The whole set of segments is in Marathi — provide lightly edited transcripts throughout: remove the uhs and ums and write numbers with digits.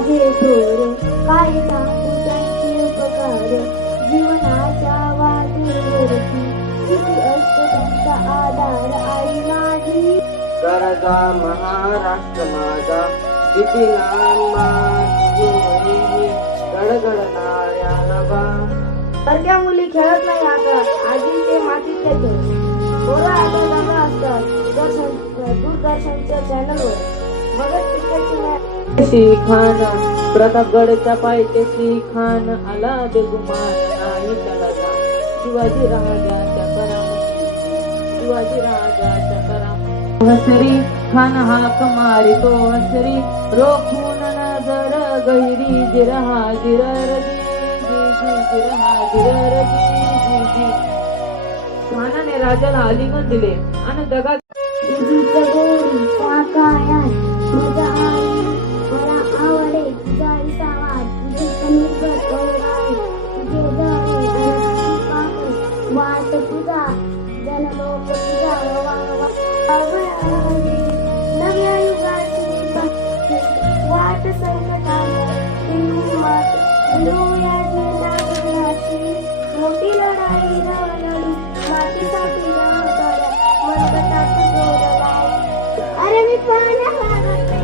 माझे थोर काय सांगू त्यांचे उपकार जीवनाच्या वाटेवरती किती असतो त्यांचा आधार आई माझी गरजा महाराष्ट्र माझा किती नामाची गडगडणाऱ्या नभा सारख्या मुली खेळत नाही आता आधी ते मातीत खेळतो पोरं आता जागा असतात दूरदर्शनच्या चॅनलवर बघत क्रिकेटची मॅच खाना प्रतापगडच्या पायथ्याशी खान आला बेगुमान नाही त्याला जा शिवाजी राजाच्या करामती हसरी खान हाक मारितो हसरी रोखून नजर गहिरी जिरहा गिररगी जिरहा गिररगी जी खानाने राजाला आलिंगन दिले आणि दगा माझा आई मला आवडे तुझा इसावा तुझे कणिक आहे तुझे दरे वाट तुझा जनलोक तुझा नव्या युगाची वाट संकटाला मोठी लढाई लढली मातीसाठी लढणाऱ्या मनगटात जोडला अरे मी पाण्या लागते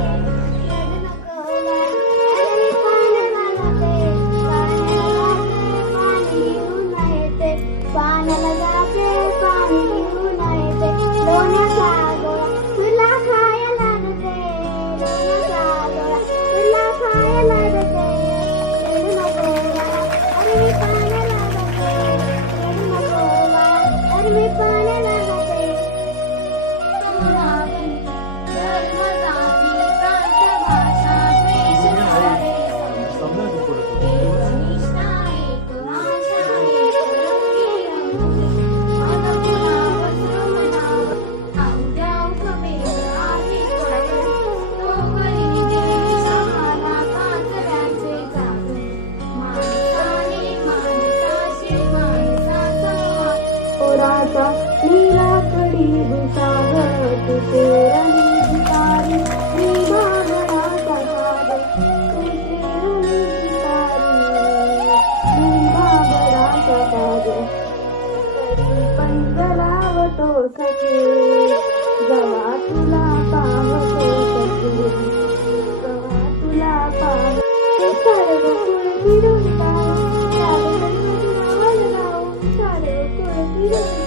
पाण्याला जाते पाणी घेऊन येते लोण्याचा गोळा तुला खायला लागते लोण्याचा गोळा तुला खायला लागते रडू नको अरे मी पाण्याला लागते रडू नको अरे मी पाण्याला लागते नीलाकडी भुसावत शेरणी भिकारी निभागडाचा साद तू शेरणी भिकारी निभागडाचा साद तरी पंजरावतो सखे जवा तुला पाहतो सखे जवा तुला पाहतो सर्व कुळ फिरून जाऊ सर्व कुळ फिरून